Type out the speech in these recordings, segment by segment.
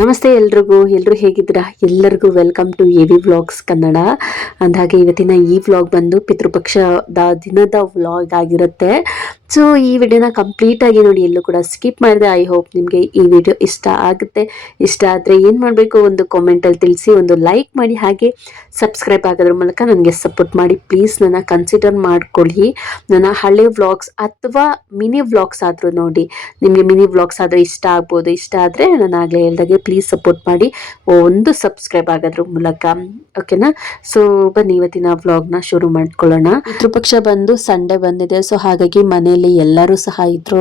ನಮಸ್ತೆ ಎಲ್ಲರೂ ಹೇಗಿದ್ದೀರಾ? ಎಲ್ಲರಿಗೂ welcome to A V vlogs Kannada. ಅಂದಹಾಗೆ ಇವತ್ತಿನ ಈ ವ್ಲಾಗ್ ಬಂದು ಪಿತೃಪಕ್ಷದ ದಿನದ ವ್ಲಾಗ್ ಆಗಿರುತ್ತೆ. ಸೊ ಈ ವಿಡಿಯೋನ ಕಂಪ್ಲೀಟಾಗಿ ನೋಡಿ, ಎಲ್ಲೂ ಕೂಡ ಸ್ಕಿಪ್ ಮಾಡಿದೆ. ಐ ಹೋಪ್ ನಿಮಗೆ ಈ ವಿಡಿಯೋ ಇಷ್ಟ ಆಗುತ್ತೆ. ಇಷ್ಟ ಆದರೆ ಏನು ಮಾಡಬೇಕು, ಒಂದು ಕಾಮೆಂಟಲ್ಲಿ ತಿಳಿಸಿ, ಒಂದು ಲೈಕ್ ಮಾಡಿ, ಹಾಗೆ ಸಬ್ಸ್ಕ್ರೈಬ್ ಆಗೋದ್ರ ಮೂಲಕ ನನಗೆ ಸಪೋರ್ಟ್ ಮಾಡಿ. ಪ್ಲೀಸ್ ನನ್ನ ಕನ್ಸಿಡರ್ ಮಾಡ್ಕೊಳ್ಳಿ. ನನ್ನ ಹಳೆ ವ್ಲಾಗ್ಸ್ ಅಥವಾ ಮಿನಿ ವ್ಲಾಗ್ಸ್ ಆದರೂ ನೋಡಿ. ನಿಮಗೆ ಮಿನಿ ವ್ಲಾಗ್ಸ್ ಆದರೆ ಇಷ್ಟ ಆಗ್ಬೋದು. ಇಷ್ಟ ಆದರೆ ನಾನು ಆಗಲೇ ಹೇಳ್ದಾಗೆ ಪ್ಲೀಸ್ ಸಪೋರ್ಟ್ ಮಾಡಿ, ಒಂದು ಸಬ್ಸ್ಕ್ರೈಬ್ ಆಗೋದ್ರ ಮೂಲಕ. ಓಕೆನಾ? ಸೊ ಬನ್ನಿ ಇವತ್ತಿನ ವ್ಲಾಗ್ನ ಶುರು ಮಾಡ್ಕೊಳ್ಳೋಣ. ಪಿತೃಪಕ್ಷ ಬಂದು ಸಂಡೇ ಬಂದಿದೆ. ಸೊ ಹಾಗಾಗಿ ಮನೆಯಲ್ಲಿ ಎಲ್ಲರೂ ಸಹ ಇದ್ರು.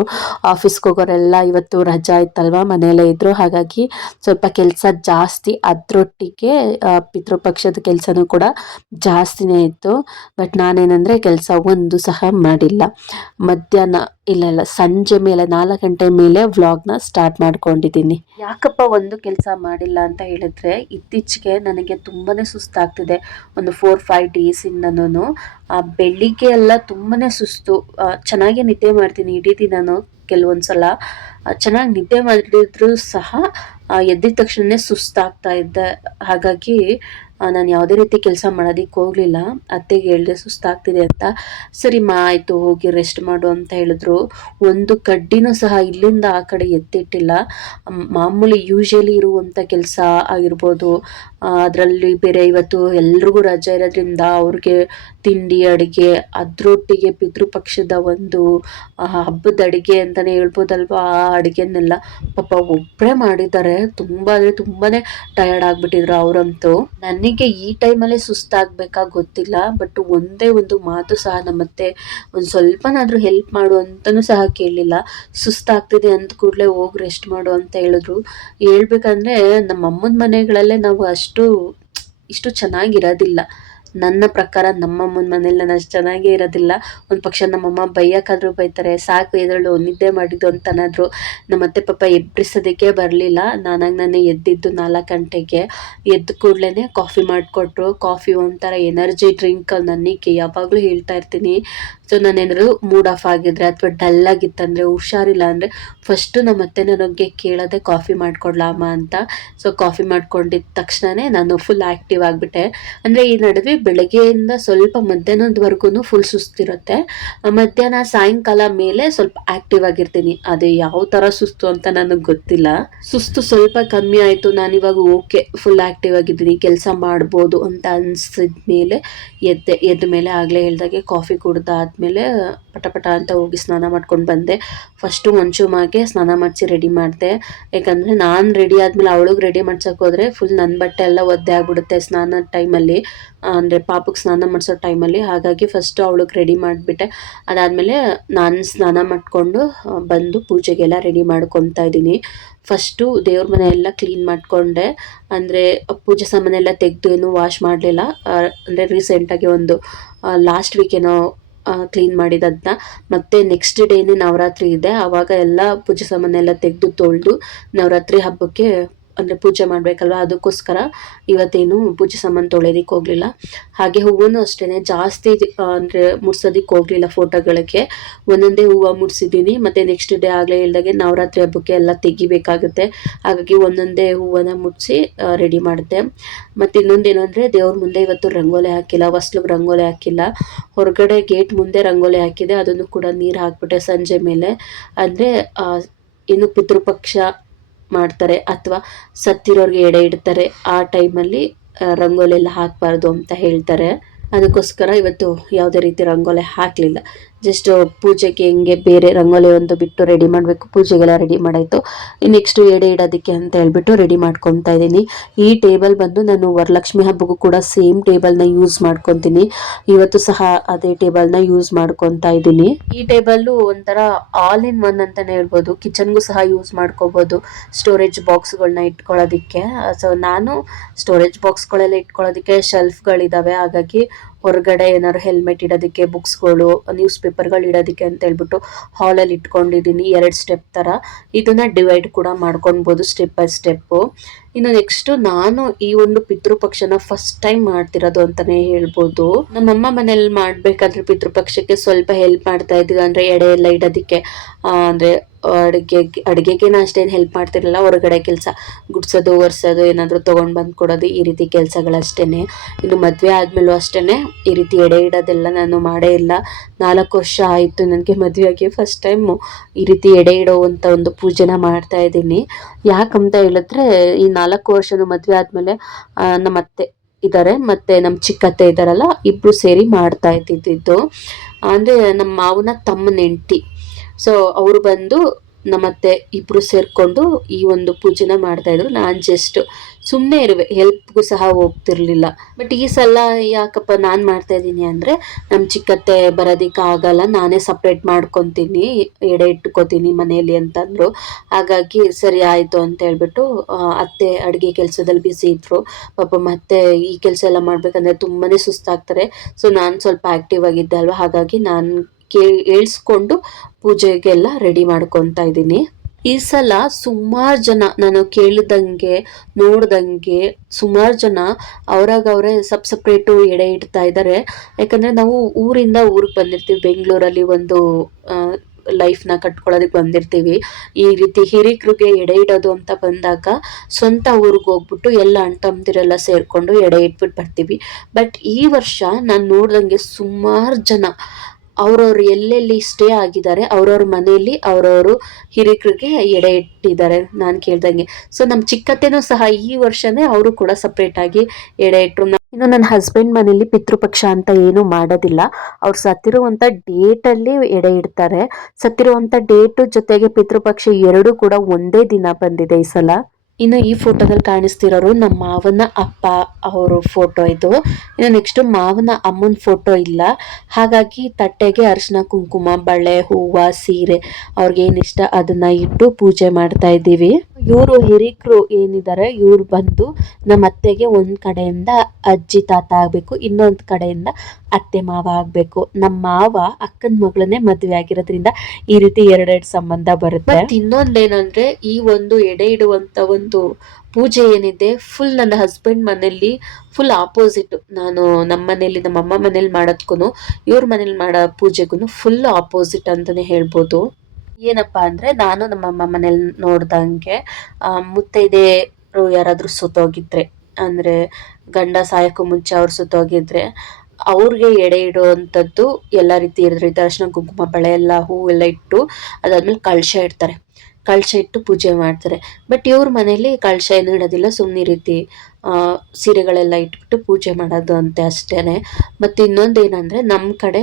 ಆಫೀಸ್ಗೆ ಹೋಗೋರೆಲ್ಲ ಇವತ್ತು ರಜಾ ಇತ್ತಲ್ವಾ, ಮನೆಯಲ್ಲೇ ಇದ್ರು. ಹಾಗಾಗಿ ಸ್ವಲ್ಪ ಕೆಲಸ ಜಾಸ್ತಿ, ಅದರೊಟ್ಟಿಗೆ ಪಿತೃಪಕ್ಷದ ಕೆಲಸನೂ ಕೂಡ ಜಾಸ್ತಿನೇ ಇತ್ತು. ಬಟ್ ನಾನೇನಂದ್ರೆ ಕೆಲಸ ಒಂದು ಸಹ ಮಾಡಿಲ್ಲ. ಮಧ್ಯಾಹ್ನ ಇಲ್ಲ ಸಂಜೆ ಮೇಲೆ 4 ಗಂಟೆ ಮೇಲೆ ವ್ಲಾಗ್ನ ಸ್ಟಾರ್ಟ್ ಮಾಡ್ಕೊಂಡಿದ್ದೀನಿ. ಯಾಕಪ್ಪ ಒಂದು ಕೆಲಸ ಮಾಡಿಲ್ಲ ಅಂತ ಹೇಳಿದ್ರೆ, ಇತ್ತೀಚೆಗೆ ನನಗೆ ತುಂಬಾನೇ ಸುಸ್ತಾಗ್ತಿದೆ. ಒಂದು 4-5 ಡೇಸಿಂದನೂ ಬೆಳಿಗ್ಗೆ ಎಲ್ಲ ತುಂಬಾನೇ ಸುಸ್ತು. ಚೆನ್ನಾಗಿ ನಿದ್ದೆ ಮಾಡ್ತೀನಿ ಇಡೀ ದಿನಾನು. ಕೆಲವೊಂದ್ಸಲ ಚೆನ್ನಾಗಿ ನಿದ್ದೆ ಮಾಡಿದ್ರು ಸಹ ಎದ್ದಿದ ತಕ್ಷಣನೇ ಸುಸ್ತಾಗ್ತಾ ಇದ್ದೆ. ಹಾಗಾಗಿ ನಾನು ಯಾವುದೇ ರೀತಿ ಕೆಲಸ ಮಾಡೋದಕ್ಕೆ ಹೋಗಲಿಲ್ಲ. ಅತ್ತೆಗೆ ಹೇಳಿದೆ ಸುಸ್ತಾಗ್ತಿದೆ ಅಂತ. ಸರಿ ಆಯಿತು, ಹೋಗಿ ರೆಸ್ಟ್ ಮಾಡು ಅಂತ ಹೇಳಿದ್ರು. ಒಂದು ಕಡ್ಡಿನೂ ಸಹ ಇಲ್ಲಿಂದ ಆ ಕಡೆ ಎತ್ತಿಟ್ಟಿಲ್ಲ. ಮಾಮೂಲಿ ಯೂಶಲಿ ಇರುವಂಥ ಕೆಲಸ ಆಗಿರ್ಬೋದು. ಅದರಲ್ಲಿ ಬೇರೆ ಇವತ್ತು ಎಲ್ರಿಗೂ ರಜೆ ಇರೋದ್ರಿಂದ ಅವ್ರಿಗೆ ತಿಂಡಿ ಅಡುಗೆ, ಅದರೊಟ್ಟಿಗೆ ಪಿತೃಪಕ್ಷದ ಒಂದು ಹಬ್ಬದ ಅಡುಗೆ ಅಂತಲೇ ಹೇಳ್ಬೋದಲ್ವಾ. ಆ ಅಡುಗೆನೆಲ್ಲ ಪಾಪ ಒಬ್ಬರೇ ಮಾಡಿದ್ದಾರೆ. ತುಂಬ ಅಂದರೆ ತುಂಬಾ ಟಯರ್ಡ್ ಆಗಿಬಿಟ್ಟಿದ್ರು ಅವರಂತೂ. ನನಗೆ ಈ ಟೈಮಲ್ಲೇ ಸುಸ್ತಾಗಬೇಕಾ ಗೊತ್ತಿಲ್ಲ, ಬಟ್ ಒಂದೇ ಒಂದು ಮಾತು ಸಹ ನಮ್ಮತ್ತೆ ಒಂದು ಸ್ವಲ್ಪನಾದರೂ ಹೆಲ್ಪ್ ಮಾಡು ಅಂತಲೂ ಸಹ ಕೇಳಲಿಲ್ಲ. ಸುಸ್ತಾಗ್ತಿದೆ ಅಂದ ಕೂಡಲೇ ಹೋಗಿ ರೆಸ್ಟ್ ಮಾಡು ಅಂತ ಹೇಳಿದ್ರು. ಹೇಳ್ಬೇಕಂದ್ರೆ ನಮ್ಮ ಅಮ್ಮನ ಮನೆಗಳಲ್ಲೇ ನಾವು ಇಷ್ಟು ಚೆನ್ನಾಗಿರೋದಿಲ್ಲ. ನನ್ನ ಪ್ರಕಾರ ನಮ್ಮಮ್ಮನ ಮನೇಲಿ ನಾನು ಅಷ್ಟು ಚೆನ್ನಾಗೇ ಇರೋದಿಲ್ಲ. ಒಂದು ಪಕ್ಷ ನಮ್ಮಮ್ಮ ಬೈಯೋಕ್ಕಾದ್ರೂ ಬೈತಾರೆ, ಸಾಕು ಎದ್ದೇಳು ನಿದ್ದೆ ಮಾಡಿದ್ದು ಅಂತನಾದ್ರು. ನಮ್ಮತ್ತೆ ಪಾಪ ಎಬ್ಬಿಸೋದಕ್ಕೆ ಬರಲಿಲ್ಲ. ನಾನೇ ಎದ್ದಿದ್ದು 4 ಗಂಟೆಗೆ. ಎದ್ದ ಕೂಡಲೇ ಕಾಫಿ ಮಾಡಿಕೊಟ್ರು. ಕಾಫಿ ಒಂಥರ ಎನರ್ಜಿ ಡ್ರಿಂಕ್. ನನಗೆ ಯಾವಾಗಲೂ ಹೇಳ್ತಾ ಇರ್ತೀನಿ. ಸೊ ನಾನೇನಾದ್ರು ಮೂಡ್ ಆಫ್ ಆಗಿದ್ರೆ ಅಥವಾ ಡಲ್ ಆಗಿತ್ತಂದರೆ, ಹುಷಾರಿಲ್ಲ ಅಂದರೆ ಫಸ್ಟು ನಮ್ಮತ್ತೆ ನನಗೆ ಕೇಳೋದೆ ಕಾಫಿ ಮಾಡಿಕೊಡ್ಲಾ ಅಮ್ಮ ಅಂತ. ಸೊ ಕಾಫಿ ಮಾಡ್ಕೊಂಡಿದ್ದ ತಕ್ಷಣವೇ ನಾನು ಫುಲ್ ಆ್ಯಕ್ಟಿವ್ ಆಗಿಬಿಟ್ಟೆ. ಅಂದರೆ ಈ ನಡುವೆ ಬೆಳಗ್ಗೆಯಿಂದ ಸ್ವಲ್ಪ ಮಧ್ಯಾಹ್ನದವರೆಗೂ ಫುಲ್ ಸುಸ್ತಿರುತ್ತೆ. ಮಧ್ಯಾಹ್ನ ಸಾಯಂಕಾಲ ಮೇಲೆ ಸ್ವಲ್ಪ ಆ್ಯಕ್ಟಿವ್ ಆಗಿರ್ತೀನಿ. ಅದು ಯಾವ ಥರ ಸುಸ್ತು ಅಂತ ನನಗೆ ಗೊತ್ತಿಲ್ಲ. ಸುಸ್ತು ಸ್ವಲ್ಪ ಕಮ್ಮಿ ಆಯಿತು. ನಾನಿವಾಗ ಓಕೆ, ಫುಲ್ ಆ್ಯಕ್ಟಿವ್ ಆಗಿದ್ದೀನಿ, ಕೆಲಸ ಮಾಡ್ಬೋದು ಅಂತ ಅನಿಸಿದ ಮೇಲೆ ಎದ್ದ ಮೇಲೆ ಆಗಲೇ ಹೇಳ್ದಾಗೆ ಕಾಫಿ ಕುಡ್ದಾದ್ಮೇಲೆ ಪಟ ಅಂತ ಹೋಗಿ ಸ್ನಾನ ಮಾಡ್ಕೊಂಡು ಬಂದೆ. ಫಸ್ಟು ಮಂಚುಮ್ಮಗೆ ಸ್ನಾನ ಮಾಡಿಸಿ ರೆಡಿ ಮಾಡಿದೆ. ಯಾಕಂದರೆ ನಾನು ರೆಡಿ ಆದಮೇಲೆ ಅವಳಿಗೆ ರೆಡಿ ಮಾಡ್ಸೋಕೆ ಹೋದರೆ ಫುಲ್ ನನ್ನ ಬಟ್ಟೆ ಎಲ್ಲ ಒದ್ದೆ ಆಗಿಬಿಡುತ್ತೆ ಸ್ನಾನ ಟೈಮಲ್ಲಿ, ಅಂದರೆ ಪಾಪಕ್ಕೆ ಸ್ನಾನ ಮಾಡಿಸೋ ಟೈಮಲ್ಲಿ. ಹಾಗಾಗಿ ಫಸ್ಟು ಅವಳಿಗೆ ರೆಡಿ ಮಾಡಿಬಿಟ್ಟೆ. ಅದಾದಮೇಲೆ ನಾನು ಸ್ನಾನ ಮಾಡಿಕೊಂಡು ಬಂದು ಪೂಜೆಗೆಲ್ಲ ರೆಡಿ ಮಾಡ್ಕೊತಾ ಇದ್ದೀನಿ. ಫಸ್ಟು ದೇವ್ರ ಮನೆ ಎಲ್ಲ ಕ್ಲೀನ್ ಮಾಡಿಕೊಂಡೆ. ಅಂದರೆ ಪೂಜೆ ಸಾಮಾನೆಲ್ಲ ತೆಗೆದು ಏನೂ ವಾಶ್ ಮಾಡಲಿಲ್ಲ. ಅಂದರೆ ರೀಸೆಂಟಾಗಿ ಒಂದು ಲಾಸ್ಟ್ ವೀಕೇನೋ ಕ್ಲೀನ್ ಮಾಡಿದ್ದನ್ನ. ಮತ್ತು ನೆಕ್ಸ್ಟ್ ಡೇನೇ ನವರಾತ್ರಿ ಇದೆ. ಆವಾಗ ಎಲ್ಲ ಪೂಜೆ ಸಾಮಾನೆಲ್ಲ ತೆಗೆದು ತೊಳೆದು ನವರಾತ್ರಿ ಹಬ್ಬಕ್ಕೆ ಅಂದರೆ ಪೂಜೆ ಮಾಡಬೇಕಲ್ವ, ಅದಕ್ಕೋಸ್ಕರ ಇವತ್ತೇನು ಪೂಜೆ ಸಾಮಾನು ತೊಳೆಯೋದಕ್ಕೆ ಹೋಗಲಿಲ್ಲ. ಹಾಗೆ ಹೂವೂ ಅಷ್ಟೇ ಜಾಸ್ತಿ ಅಂದರೆ ಮುಡ್ಸೋದಕ್ಕೆ ಹೋಗಲಿಲ್ಲ. ಫೋಟೋಗಳಿಗೆ ಒಂದೊಂದೇ ಹೂವು ಮುಡ್ಸಿದ್ದೀನಿ. ಮತ್ತು ನೆಕ್ಸ್ಟ್ ಡೇ ಆಗಲೇ ಹೇಳ್ದಾಗೆ ನವರಾತ್ರಿ ಹಬ್ಬಕ್ಕೆ ಎಲ್ಲ ತೆಗಿಬೇಕಾಗುತ್ತೆ. ಹಾಗಾಗಿ ಒಂದೊಂದೇ ಹೂವನ್ನು ಮುಡಿಸಿ ರೆಡಿ ಮಾಡಿದೆ. ಮತ್ತು ಇನ್ನೊಂದೇನು ಅಂದರೆ, ದೇವ್ರ ಮುಂದೆ ಇವತ್ತು ರಂಗೋಲಿ ಹಾಕಿಲ್ಲ, ಹೊಸ್ಲಿಗೆ ರಂಗೋಲಿ ಹಾಕಿಲ್ಲ. ಹೊರಗಡೆ ಗೇಟ್ ಮುಂದೆ ರಂಗೋಲಿ ಹಾಕಿದೆ, ಅದನ್ನು ಕೂಡ ನೀರು ಹಾಕ್ಬಿಟ್ಟೆ ಸಂಜೆ ಮೇಲೆ. ಅಂದರೆ ಏನು ಪಿತೃಪಕ್ಷ ಮಾಡ್ತಾರೆ ಅಥವಾ ಸತ್ತಿರೋರಿಗೆ ಎಡೆ ಇಡ್ತಾರೆ, ಆ ಟೈಮಲ್ಲಿ ರಂಗೋಲಿ ಎಲ್ಲ ಹಾಕಬಾರ್ದು ಅಂತ ಹೇಳ್ತಾರೆ. ಅದಕ್ಕೋಸ್ಕರ ಇವತ್ತು ಯಾವುದೇ ರೀತಿ ರಂಗೋಲಿ ಹಾಕಲಿಲ್ಲ. ಜಸ್ಟ್ ಪೂಜೆಗೆ ಹಿಂಗೆ ಬೇರೆ ರಂಗೋಲಿ ಒಂದು ಬಿಟ್ಟು ರೆಡಿ ಮಾಡಬೇಕು. ಪೂಜೆಗೆಲ್ಲ ರೆಡಿ ಮಾಡಾಯಿತು. ನೆಕ್ಸ್ಟು ಎಡೆ ಇಡೋದಕ್ಕೆ ಅಂತ ಹೇಳ್ಬಿಟ್ಟು ರೆಡಿ ಮಾಡ್ಕೊತಾ ಇದ್ದೀನಿ. ಈ ಟೇಬಲ್ ಬಂದು ನಾನು ವರಲಕ್ಷ್ಮಿ ಹಬ್ಬಕ್ಕೂ ಕೂಡ ಸೇಮ್ ಟೇಬಲ್ನ ಯೂಸ್ ಮಾಡ್ಕೊತೀನಿ. ಇವತ್ತು ಸಹ ಅದೇ ಟೇಬಲ್ನ ಯೂಸ್ ಮಾಡ್ಕೊತಾ ಇದ್ದೀನಿ. ಈ ಟೇಬಲ್ಲು ಒಂಥರ ಆಲ್ ಇನ್ ಒನ್ ಅಂತಲೇ ಹೇಳ್ಬೋದು. ಕಿಚನ್ಗೂ ಸಹ ಯೂಸ್ ಮಾಡ್ಕೋಬೋದು, ಸ್ಟೋರೇಜ್ ಬಾಕ್ಸ್ಗಳನ್ನ ಇಟ್ಕೊಳ್ಳೋದಕ್ಕೆ. ಸೊ ನಾನು ಸ್ಟೋರೇಜ್ ಬಾಕ್ಸ್ಗಳೆಲ್ಲ ಇಟ್ಕೊಳ್ಳೋದಕ್ಕೆ ಶೆಲ್ಫ್ಗಳಿದ್ದಾವೆ. ಹಾಗಾಗಿ ಹೊರಗಡೆ ಏನಾದ್ರು ಹೆಲ್ಮೆಟ್ ಇಡೋದಕ್ಕೆ, ಬುಕ್ಸ್ಗಳು, ನ್ಯೂಸ್ ಪೇಪರ್ಗಳು ಇಡೋದಕ್ಕೆ ಅಂತ ಹೇಳ್ಬಿಟ್ಟು ಹಾಲಲ್ಲಿ ಇಟ್ಕೊಂಡಿದ್ದೀನಿ. 2 ಸ್ಟೆಪ್ ಥರ. ಇದನ್ನು ಡಿವೈಡ್ ಕೂಡ ಮಾಡ್ಕೊಳ್ಬೋದು ಸ್ಟೆಪ್ ಬೈ ಸ್ಟೆಪ್ಪು. ಇನ್ನು ನೆಕ್ಸ್ಟ್ ನಾನು ಈ ಒಂದು ಪಿತೃಪಕ್ಷನ ಫಸ್ಟ್ ಟೈಮ್ ಮಾಡ್ತಿರೋದು ಅಂತಾನೆ ಹೇಳ್ಬೋದು. ನಮ್ಮಮ್ಮ ಮನೇಲಿ ಮಾಡ್ಬೇಕಾದ್ರೆ ಪಿತೃಪಕ್ಷಕ್ಕೆ ಸ್ವಲ್ಪ ಹೆಲ್ಪ್ ಮಾಡ್ತಾ ಇದ್ವಿ, ಅಂದ್ರೆ ಎಡೆ ಎಲ್ಲ ಇಡೋದಿಕ್ಕೆ, ಅಂದ್ರೆ ಅಡುಗೆಗೇನ ಅಷ್ಟೇನು ಹೆಲ್ಪ್ ಮಾಡ್ತಿರಲಿಲ್ಲ. ಹೊರಗಡೆ ಕೆಲಸ ಗುಡ್ಸೋದು ಒರೆಸೋದು, ಏನಾದರೂ ತೊಗೊಂಡು ಬಂದು ಕೊಡೋದು, ಈ ರೀತಿ ಕೆಲಸಗಳಷ್ಟೇನೆ. ಇನ್ನು ಮದುವೆ ಆದಮೇಲೂ ಅಷ್ಟೇ ಈ ರೀತಿ ಎಡೆ ಇಡೋದೆಲ್ಲ ನಾನು ಮಾಡೇ ಇಲ್ಲ. 4 ವರ್ಷ ಆಯಿತು ನನಗೆ ಮದುವೆಯಾಗಿ. ಫಸ್ಟ್ ಟೈಮು ಈ ರೀತಿ ಎಡೆ ಇಡುವಂಥ ಒಂದು ಪೂಜೆನ ಮಾಡ್ತಾ ಇದ್ದೀನಿ. ಯಾಕಂತ ಹೇಳಿದ್ರೆ ಈ 4 ವರ್ಷದ ಮದುವೆ ಆದಮೇಲೆ ನಮ್ಮ ಅತ್ತೆ ಇದ್ದಾರೆ, ಮತ್ತು ನಮ್ಮ ಚಿಕ್ಕತ್ತೆ ಇದ್ದಾರಲ್ಲ, ಇಬ್ಬರು ಸೇರಿ ಮಾಡ್ತಾ ಇದ್ದಿದ್ದು. ಅಂದರೆ ನಮ್ಮ ಮಾವನ ತಮ್ಮನ ಹೆಂಡ್ತಿ. ಸೊ ಅವರು ಬಂದು ನಮ್ಮತ್ತೆ ಇಬ್ಬರು ಸೇರಿಕೊಂಡು ಈ ಒಂದು ಪೂಜೆನ ಮಾಡ್ತಾಯಿದ್ರು. ನಾನು ಜಸ್ಟ್ ಸುಮ್ಮನೆ ಇರುವೆ, ಹೆಲ್ಪ್ಗೂ ಸಹ ಹೋಗ್ತಿರ್ಲಿಲ್ಲ. ಬಟ್ ಈ ಸಲ ಯಾಕಪ್ಪ ನಾನು ಮಾಡ್ತಾಯಿದ್ದೀನಿ ಅಂದರೆ, ನಮ್ಮ ಚಿಕ್ಕತ್ತೆ ಬರೋದಕ್ಕೆ ಆಗಲ್ಲ, ನಾನೇ ಸಪ್ರೇಟ್ ಮಾಡ್ಕೊತೀನಿ, ಎಡೆ ಇಟ್ಕೋತೀನಿ ಮನೆಯಲ್ಲಿ ಅಂತಂದರು. ಹಾಗಾಗಿ ಸರಿ ಆಯಿತು ಅಂತ ಹೇಳ್ಬಿಟ್ಟು ಅತ್ತೆ ಅಡುಗೆ ಕೆಲಸದಲ್ಲಿ ಬ್ಯುಸಿ ಇದ್ದರು. ಪಾಪ ಮತ್ತೆ ಈ ಕೆಲಸ ಎಲ್ಲ ಮಾಡಬೇಕಂದ್ರೆ ತುಂಬಾ ಸುಸ್ತಾಗ್ತಾರೆ. ಸೊ ನಾನು ಸ್ವಲ್ಪ ಆ್ಯಕ್ಟಿವ್ ಆಗಿದ್ದೆ ಅಲ್ವಾ, ಹಾಗಾಗಿ ನಾನು ಹೇಳ್ಸ್ಕೊಂಡು ಪೂಜೆಗೆಲ್ಲ ರೆಡಿ ಮಾಡ್ಕೊತಾ ಇದ್ದೀನಿ. ಈ ಸಲ ಸುಮಾರು ಜನ ನಾನು ಕೇಳಿದಂಗೆ ನೋಡ್ದಂಗೆ ಸುಮಾರು ಜನ ಅವ್ರಾಗವ್ರೆ ಸಪ್ರೇಟು ಎಡೆ ಇಡ್ತಾ ಇದ್ದಾರೆ. ಯಾಕಂದರೆ ನಾವು ಊರಿಂದ ಊರಿಗೆ ಬಂದಿರ್ತೀವಿ, ಬೆಂಗಳೂರಲ್ಲಿ ಒಂದು ಲೈಫ್ನ ಕಟ್ಕೊಳ್ಳೋದಕ್ಕೆ ಬಂದಿರ್ತೀವಿ. ಈ ರೀತಿ ಹಿರಿಕರಿಗೆ ಎಡೆ ಇಡೋದು ಅಂತ ಬಂದಾಗ ಸ್ವಂತ ಊರಿಗೆ ಹೋಗ್ಬಿಟ್ಟು ಎಲ್ಲ ಅಣ್ಣ ತಮ್ಮದಿರೆಲ್ಲ ಸೇರಿಕೊಂಡು ಎಡೆ ಇಟ್ಬಿಟ್ಟು ಬರ್ತೀವಿ. ಬಟ್ ಈ ವರ್ಷ ನಾನು ನೋಡ್ದಂಗೆ ಸುಮಾರು ಜನ ಅವ್ರವ್ರು ಎಲ್ಲೆಲ್ಲಿ ಸ್ಟೇ ಆಗಿದ್ದಾರೆ ಅವ್ರವ್ರ ಮನೆಯಲ್ಲಿ ಅವ್ರವರು ಹಿರಿಕರಿಗೆ ಎಡೆ ಇಟ್ಟಿದ್ದಾರೆ ನಾನು ಕೇಳ್ದಂಗೆ. ಸೊ ನಮ್ಮ ಚಿಕ್ಕತ್ತೆನೂ ಸಹ ಈ ವರ್ಷನೇ ಅವರು ಕೂಡ ಸಪ್ರೇಟಾಗಿ ಎಡೆ ಇಟ್ಟರು. ಇನ್ನು ನನ್ನ ಹಸ್ಬೆಂಡ್ ಮನೇಲಿ ಪಿತೃಪಕ್ಷ ಅಂತ ಏನು ಮಾಡೋದಿಲ್ಲ. ಅವ್ರು ಸತ್ತಿರುವಂಥ ಡೇಟಲ್ಲಿ ಎಡೆ ಇಡ್ತಾರೆ. ಸತ್ತಿರುವಂಥ ಡೇಟು ಜೊತೆಗೆ ಪಿತೃಪಕ್ಷ ಎರಡೂ ಕೂಡ ಒಂದೇ ದಿನ ಬಂದಿದೆ ಈ ಸಲ. ಇನ್ನು ಈ ಫೋಟೋದಲ್ಲಿ ಕಾಣಿಸ್ತಿರೋರು ನಮ್ಮ ಮಾವನ ಅಪ್ಪ ಅವರು ಫೋಟೋ ಇದು. ಇನ್ನು ನೆಕ್ಸ್ಟ್ ಮಾವನ ಅಮ್ಮನ ಫೋಟೋ ಇಲ್ಲ, ಹಾಗಾಗಿ ತಟ್ಟೆಗೆ ಅರಿಶಿನ ಕುಂಕುಮ ಬಳೆ ಹೂವು ಸೀರೆ ಅವ್ರಿಗೇನಿಷ್ಟ ಅದನ್ನ ಇಟ್ಟು ಪೂಜೆ ಮಾಡ್ತಾ ಇದ್ದೀವಿ. ಇವರು ಹಿರಿಕರು ಏನಿದ್ದಾರೆ ಇವ್ರು ಬಂದು ನಮ್ಮ ಅತ್ತೆಗೆ ಒಂದು ಕಡೆಯಿಂದ ಅಜ್ಜಿ ತಾತ ಆಗಬೇಕು, ಇನ್ನೊಂದು ಕಡೆಯಿಂದ ಅತ್ತೆ ಮಾವ ಆಗಬೇಕು. ನಮ್ಮ ಮಾವ ಅಕ್ಕನ ಮಗಳನ್ನೇ ಮದುವೆ ಆಗಿರೋದ್ರಿಂದ ಈ ರೀತಿ ಎರಡೆರಡು ಸಂಬಂಧ ಬರುತ್ತೆ. ಇನ್ನೊಂದೇನಂದ್ರೆ ಈ ಒಂದು ಎಡೆ ಇಡುವಂತ ಒಂದು ಪೂಜೆ ಏನಿದೆ ಫುಲ್ ನನ್ನ ಹಸ್ಬೆಂಡ್ ಮನೇಲಿ ಫುಲ್ ಆಪೋಸಿಟ್. ನಾನು ನಮ್ಮ ಮನೇಲಿ ನಮ್ಮ ಅಮ್ಮ ಮನೇಲಿ ಮಾಡೋದ್ಗೂ ಇವ್ರ ಮನೇಲಿ ಮಾಡೋ ಪೂಜೆಗೂ ಫುಲ್ ಆಪೋಸಿಟ್ ಅಂತಾನೆ ಹೇಳ್ಬೋದು. ಏನಪ್ಪಾ ಅಂದ್ರೆ ನಾನು ನಮ್ಮಮ್ಮ ಮನೇಲಿ ನೋಡ್ದಂಗೆ ಮುತ್ತೈದೆರು ಯಾರಾದ್ರೂ ಸುತ್ತೋಗಿದ್ರೆ, ಅಂದ್ರೆ ಗಂಡ ಸಾಯಕ್ಕೂ ಮುಂಚೆ ಅವ್ರು ಸುತ್ತೋಗಿದ್ರೆ ಅವ್ರಿಗೆ ಎಡೆ ಇಡುವಂಥದ್ದು ಎಲ್ಲ ರೀತಿ ಇರುತ್ತೆ. ಅರಿಶಿನ ಕುಂಕುಮ ಬಳೆ ಎಲ್ಲ ಹೂವೆಲ್ಲ ಇಟ್ಟು ಅದಾದ್ಮೇಲೆ ಕಳಶ ಇಡ್ತಾರೆ, ಕಳಶ ಇಟ್ಟು ಪೂಜೆ ಮಾಡ್ತಾರೆ. ಬಟ್ ಇವ್ರ ಮನೇಲಿ ಕಳಶ ಏನು ಇಡೋದಿಲ್ಲ, ಸುಮ್ಮನೆ ರೀತಿ ಸೀರೆಗಳೆಲ್ಲ ಇಟ್ಬಿಟ್ಟು ಪೂಜೆ ಮಾಡೋದು ಅಂತೆ ಅಷ್ಟೇನೆ. ಮತ್ತು ಇನ್ನೊಂದೇನಂದರೆ ನಮ್ಮ ಕಡೆ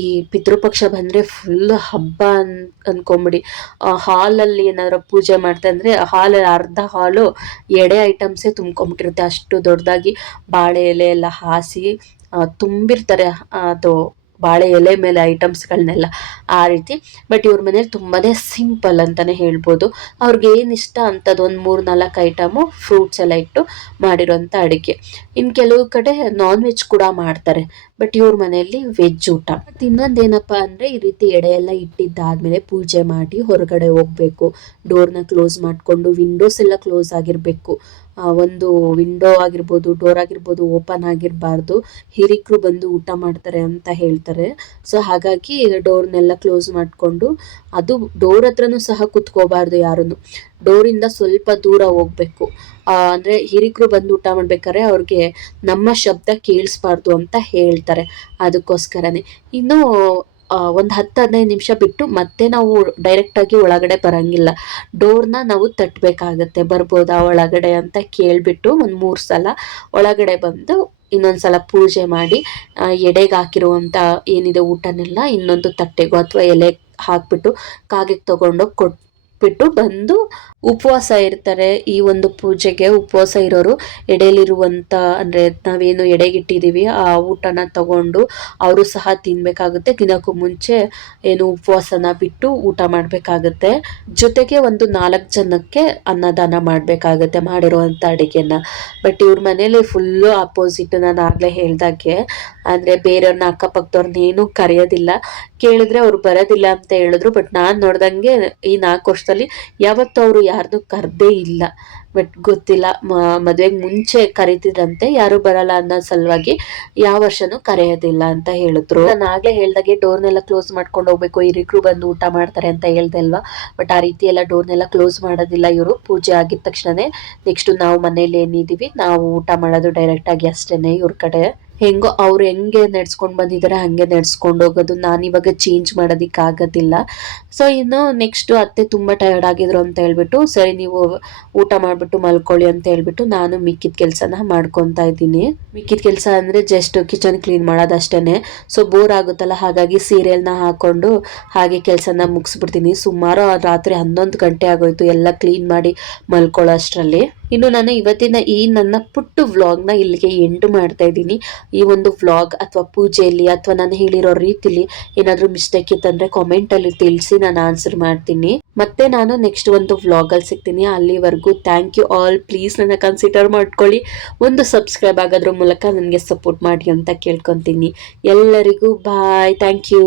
ಈ ಪಿತೃಪಕ್ಷ ಬಂದರೆ ಫುಲ್ ಹಬ್ಬ ಅನ್ಕೊಂಬಿಡಿ. ಹಾಲಲ್ಲಿ ಏನಾದರೂ ಪೂಜೆ ಮಾಡ್ತಾ ಅಂದರೆ ಹಾಲಲ್ಲಿ ಅರ್ಧ ಹಾಲು ಎಡೆ ಐಟಮ್ಸೇ ತುಂಬ್ಕೊಂಬಿಟ್ಟಿರುತ್ತೆ. ಅಷ್ಟು ದೊಡ್ಡದಾಗಿ ಬಾಳೆ ಎಲೆ ಎಲ್ಲ ಹಾಸಿ ತುಂಬಿರ್ತಾರೆ ಅದು ಬಾಳೆ ಎಲೆ ಮೇಲೆ ಐಟಮ್ಸ್ಗಳನ್ನೆಲ್ಲ ಆ ರೀತಿ. ಬಟ್ ಇವ್ರ ಮನೇಲಿ ತುಂಬಾ ಸಿಂಪಲ್ ಅಂತಲೇ ಹೇಳ್ಬೋದು. ಅವ್ರಿಗೆ ಏನು ಇಷ್ಟ ಅಂಥದ್ದು ಒಂದು 3-4 ಐಟಮು ಫ್ರೂಟ್ಸ್ ಎಲ್ಲ ಇಟ್ಟು ಮಾಡಿರೋಂಥ ಅಡುಗೆ. ಇನ್ನು ಕೆಲವು ಕಡೆ ನಾನ್ ವೆಜ್ ಕೂಡ ಮಾಡ್ತಾರೆ, ಬಟ್ ಇವ್ರ ಮನೆಯಲ್ಲಿ ವೆಜ್ ಊಟ. ಮತ್ತು ಇನ್ನೊಂದೇನಪ್ಪ ಅಂದರೆ ಈ ರೀತಿ ಎಡೆ ಎಲ್ಲ ಇಟ್ಟಿದ್ದಾದಮೇಲೆ ಪೂಜೆ ಮಾಡಿ ಹೊರಗಡೆ ಹೋಗಬೇಕು. ಡೋರ್ನ ಕ್ಲೋಸ್ ಮಾಡಿಕೊಂಡು ವಿಂಡೋಸ್ ಎಲ್ಲ ಕ್ಲೋಸ್ ಆಗಿರಬೇಕು. ಒಂದು ವಿಂಡೋ ಆಗಿರ್ಬೋದು ಡೋರ್ ಆಗಿರ್ಬೋದು ಓಪನ್ ಆಗಿರಬಾರ್ದು, ಹಿರಿಕರು ಬಂದು ಊಟ ಮಾಡ್ತಾರೆ ಅಂತ ಹೇಳ್ತಾರೆ. ಸೊ ಹಾಗಾಗಿ ಡೋರ್ನೆಲ್ಲ ಕ್ಲೋಸ್ ಮಾಡಿಕೊಂಡು, ಅದು ಡೋರ್ ಹತ್ರನೂ ಸಹ ಕುತ್ಕೋಬಾರ್ದು ಯಾರನ್ನು, ಡೋರಿಂದ ಸ್ವಲ್ಪ ದೂರ ಹೋಗ್ಬೇಕು. ಅಂದರೆ ಹಿರಿಕರು ಬಂದು ಊಟ ಮಾಡ್ಬೇಕಾದ್ರೆ ಅವ್ರಿಗೆ ನಮ್ಮ ಶಬ್ದ ಕೇಳಿಸ್ಬಾರ್ದು ಅಂತ ಹೇಳ್ತಾರೆ, ಅದಕ್ಕೋಸ್ಕರನೇ. ಇನ್ನು ಒಂದು 10-15 ನಿಮಿಷ ಬಿಟ್ಟು ಮತ್ತೆ ನಾವು ಡೈರೆಕ್ಟಾಗಿ ಒಳಗಡೆ ಬರೋಂಗಿಲ್ಲ, ಡೋರ್ನ ನಾವು ತಟ್ಟಬೇಕಾಗತ್ತೆ. ಬರ್ಬೋದಾ ಒಳಗಡೆ ಅಂತ ಕೇಳಿಬಿಟ್ಟು ಒಂದು 3 ಸಲ ಒಳಗಡೆ ಬಂದು ಇನ್ನೊಂದು ಸಲ ಪೂಜೆ ಮಾಡಿ ಎಡೆಗೆ ಹಾಕಿರುವಂಥ ಏನಿದೆ ಊಟನೆಲ್ಲ ಇನ್ನೊಂದು ತಟ್ಟೆಗೋ ಅಥವಾ ಎಲೆ ಹಾಕ್ಬಿಟ್ಟು ಕಾಗೆಗೆ ತೊಗೊಂಡೋಗಿ ಕೊಟ್ಬಿಟ್ಟು ಬಂದು ಉಪವಾಸ ಇರ್ತಾರೆ. ಈ ಒಂದು ಪೂಜೆಗೆ ಉಪವಾಸ ಇರೋರು ಎಡೆಯಲ್ಲಿರುವಂಥ ಅಂದರೆ ನಾವೇನು ಎಡೆಗಿಟ್ಟಿದ್ದೀವಿ ಆ ಊಟನ ತಗೊಂಡು ಅವರು ಸಹ ತಿನ್ನಬೇಕಾಗುತ್ತೆ. ತಿನ್ನೋಕ್ಕೂ ಮುಂಚೆ ಏನು ಉಪವಾಸನ ಬಿಟ್ಟು ಊಟ ಮಾಡಬೇಕಾಗುತ್ತೆ. ಜೊತೆಗೆ ಒಂದು 4 ಜನಕ್ಕೆ ಅನ್ನದಾನ ಮಾಡಬೇಕಾಗತ್ತೆ ಮಾಡಿರುವಂಥ ಅಡುಗೆನ. ಬಟ್ ಇವ್ರ ಮನೇಲಿ ಫುಲ್ಲು ಆಪೋಸಿಟ್. ನಾನು ಆಗಲೇ ಹೇಳ್ದಾಗೆ, ಅಂದರೆ ಬೇರೆಯವ್ರನ್ನ ಅಕ್ಕಪಕ್ಕದವ್ರನ್ನ ಏನೂ ಕರೆಯೋದಿಲ್ಲ. ಕೇಳಿದ್ರೆ ಅವ್ರು ಬರೋದಿಲ್ಲ ಅಂತ ಹೇಳಿದ್ರು. ಬಟ್ ನಾನು ನೋಡ್ದಂಗೆ ಈ 4 ವರ್ಷದಲ್ಲಿ ಯಾವತ್ತೂ ಅವರು ಯಾರನ್ನೂ ಕರೆದೇ ಇಲ್ಲ. ಬಟ್ ಗೊತ್ತಿಲ್ಲ, ಮದುವೆಗೆ ಮುಂಚೆ ಕರಿತಿದ್ರಂತೆ, ಯಾರು ಬರಲ್ಲ ಅನ್ನೋ ಸಲುವಾಗಿ ಯಾವ ವರ್ಷನೂ ಕರೆಯೋದಿಲ್ಲ ಅಂತ ಹೇಳಿದ್ರು. ನಾನು ಆಗ್ಲೇ ಹೇಳ್ದಾಗೆ ಡೋರ್ನೆಲ್ಲ ಕ್ಲೋಸ್ ಮಾಡ್ಕೊಂಡು ಹೋಗ್ಬೇಕು, ಹಿರಿಕರು ಬಂದು ಊಟ ಮಾಡ್ತಾರೆ ಅಂತ ಹೇಳ್ದೆ ಅಲ್ವಾ. ಬಟ್ ಆ ರೀತಿ ಎಲ್ಲ ಡೋರ್ನೆಲ್ಲ ಕ್ಲೋಸ್ ಮಾಡೋದಿಲ್ಲ ಇವರು. ಪೂಜೆ ಆಗಿದ ತಕ್ಷಣನೇ ನೆಕ್ಸ್ಟ್ ನಾವು ಮನೇಲಿ ಏನಿದೀವಿ ನಾವು ಊಟ ಮಾಡೋದು ಡೈರೆಕ್ಟ್ ಆಗಿ ಅಷ್ಟೇನೆ. ಇವ್ರ ಕಡೆ ಹೆಂಗೋ ಅವ್ರು ಹೆಂಗೆ ನಡ್ಸ್ಕೊಂಡು ಬಂದಿದ್ದಾರೆ ಹಂಗೆ ನಡ್ಸ್ಕೊಂಡು ಹೋಗೋದು, ನಾನಿವಾಗ ಚೇಂಜ್ ಮಾಡೋದಿಕ್ಕೆ ಆಗೋದಿಲ್ಲ. ಸೊ ಇನ್ನು ನೆಕ್ಸ್ಟ್ ಅತ್ತೆ ತುಂಬ ಟಯರ್ಡ್ ಆಗಿದ್ರು ಅಂತ ಹೇಳ್ಬಿಟ್ಟು, ಸರಿ ನೀವು ಊಟ ಮಾಡಿಬಿಟ್ಟು ಮಲ್ಕೊಳ್ಳಿ ಅಂತ ಹೇಳ್ಬಿಟ್ಟು ನಾನು ಮಿಕ್ಕಿದ ಕೆಲಸನ ಮಾಡ್ಕೊತಾ ಇದ್ದೀನಿ. ಮಿಕ್ಕಿದ ಕೆಲಸ ಅಂದರೆ ಜಸ್ಟ್ ಕಿಚನ್ ಕ್ಲೀನ್ ಮಾಡೋದಷ್ಟೇ. ಸೊ ಬೋರ್ ಆಗುತ್ತಲ್ಲ, ಹಾಗಾಗಿ ಸೀರಿಯಲ್ನ ಹಾಕೊಂಡು ಹಾಗೆ ಕೆಲಸನ ಮುಗಿಸ್ಬಿಡ್ತೀನಿ. ಸುಮಾರು ರಾತ್ರಿ 11 ಗಂಟೆ ಆಗೋಯ್ತು ಎಲ್ಲ ಕ್ಲೀನ್ ಮಾಡಿ ಮಲ್ಕೊಳ್ಳೋ ಅಷ್ಟರಲ್ಲಿ. ಇನ್ನು ನಾನು ಇವತ್ತಿನ ಈ ನನ್ನ ಪುಟ್ಟು ವ್ಲಾಗ್ನ ಇಲ್ಲಿಗೆ ಎಂಡ್ ಮಾಡ್ತಾ ಇದ್ದೀನಿ. ಈ ಒಂದು ವ್ಲಾಗ್ ಅಥವಾ ಪೂಜೆಯಲ್ಲಿ ಅಥವಾ ನಾನು ಹೇಳಿರೋ ರೀತಿಲಿ ಏನಾದರೂ ಮಿಸ್ಟೇಕ್ ಇತ್ತಂದರೆ ಕಾಮೆಂಟಲ್ಲಿ ತಿಳಿಸಿ, ನಾನು ಆನ್ಸರ್ ಮಾಡ್ತೀನಿ. ಮತ್ತೆ ನಾನು ನೆಕ್ಸ್ಟ್ ಒಂದು ವ್ಲಾಗಲ್ಲಿ ಸಿಗ್ತೀನಿ. ಅಲ್ಲಿವರೆಗೂ ಥ್ಯಾಂಕ್ ಯು ಆಲ್. ಪ್ಲೀಸ್ ನನ್ನ ಕನ್ಸಿಡರ್ ಮಾಡ್ಕೊಳ್ಳಿ, ಒಂದು ಸಬ್ಸ್ಕ್ರೈಬ್ ಆಗೋದ್ರ ಮೂಲಕ ನನಗೆ ಸಪೋರ್ಟ್ ಮಾಡಿ ಅಂತ ಕೇಳ್ಕೊತೀನಿ. ಎಲ್ಲರಿಗೂ ಬಾಯ್, ಥ್ಯಾಂಕ್ ಯು.